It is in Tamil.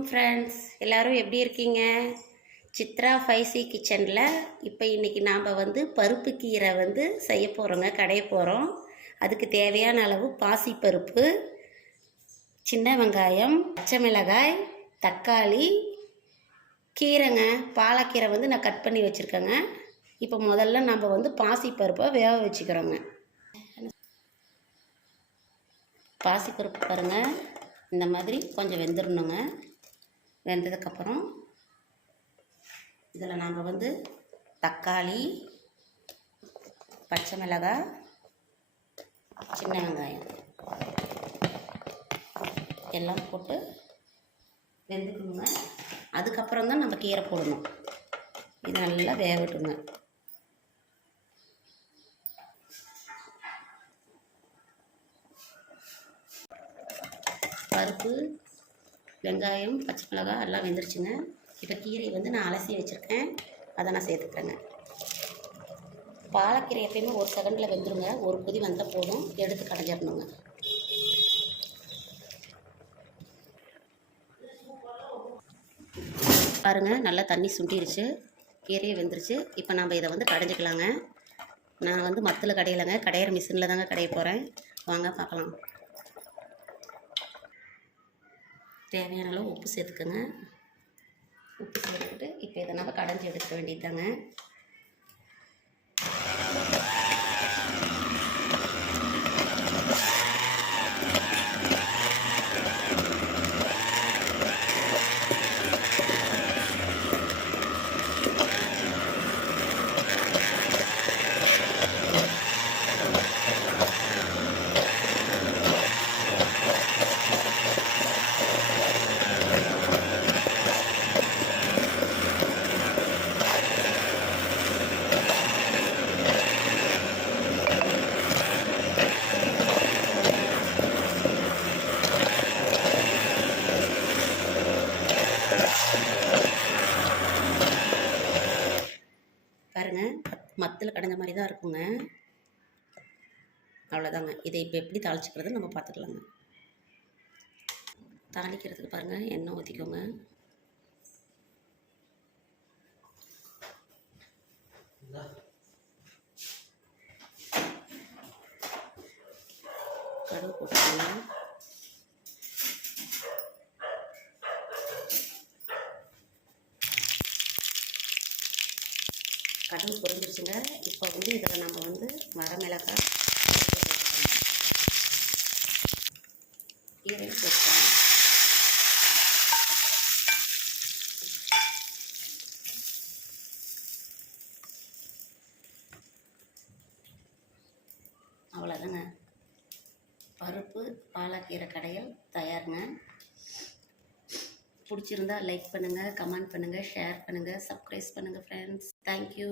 வணக்கம் ஃப்ரெண்ட்ஸ், எல்லோரும் எப்படி இருக்கீங்க? சித்ரா 5C கிச்சனில் இப்போ இன்றைக்கி நாம் பருப்பு கீரை செய்ய போகிறோங்க, கடைய போகிறோம். அதுக்கு தேவையான அளவு பாசிப்பருப்பு, சின்ன வெங்காயம், பச்சை மிளகாய், தக்காளி, கீரைங்க, பாலக்கீரை நான் கட் பண்ணி வச்சுருக்கேங்க. இப்போ முதல்ல நம்ம பாசிப்பருப்பை வேக வச்சுக்கிறோங்க. பாசிப்பருப்பு பாருங்கள், இந்த மாதிரி கொஞ்சம் வெந்துடணுங்க. வெந்ததுக்கப்புறம் இதில் நாம் தக்காளி, பச்சை மிளகாய், சின்ன வெங்காயம் எல்லாம் போட்டு வெந்துக்கணுங்க. அதுக்கப்புறம் தான் நம்ம கீரை போடணும். இது நல்லா வேகட்டுங்க. பருப்பு, வெங்காயம், பச்சை மிளகாய் எல்லாம் வெந்துருச்சுங்க. இப்போ கீரை நான் அலசி வச்சுருக்கேன், அதை நான் சேர்த்துக்கிறேங்க. பாலக்கீரை எப்பயுமே ஒரு செகண்டில் வெந்துருங்க. ஒரு கொதி வந்தால் போதும், எடுத்து கடைஞ்சிடணுங்க. பாருங்கள், நல்லா தண்ணி சுண்டிருச்சு, கீரையை வெந்துருச்சு. இப்போ நம்ம இதை கடைஞ்சிக்கலாங்க. நான் மத்தில் கடையிலங்க, கடையிற மிஷினில் தாங்க கடைய போகிறேன். வாங்க பார்க்கலாம். தேவையான அளவு உப்பு சேர்த்துக்கோங்க. உப்பு சேர்த்துக்கிட்டு இப்போ இதை நம்ம கடைஞ்சி எடுக்க வேண்டியதுதாங்க. பாருங்கள், மத்தில் கடைஞ்ச மாதிரி தான் இருக்குங்க. அவ்வளோதாங்க. இதை இப்போ எப்படி தாளிச்சிக்கிறது நம்ம பார்த்துக்கலாங்க. தாளிக்கிறதுக்கு பாருங்கள், எண்ணெய் ஊற்றிக்கோங்க. கடுகு போட்டுக்கோங்க. கடுகு பொரிஞ்சிருச்சுங்க. இப்போ இதில் நம்ம வரமிளகாய், கீரை போட்டுக்கலாம். அவ்வளோதாங்க, பருப்பு பாலக்கீரை கடையல் தயாருங்க. பிடிச்சிருந்தா லைக் பண்ணுங்கள், கமெண்ட் பண்ணுங்கள், ஷேர் பண்ணுங்கள், சப்ஸ்கிரைப் பண்ணுங்கள் ஃப்ரெண்ட்ஸ். தேங்க்யூ.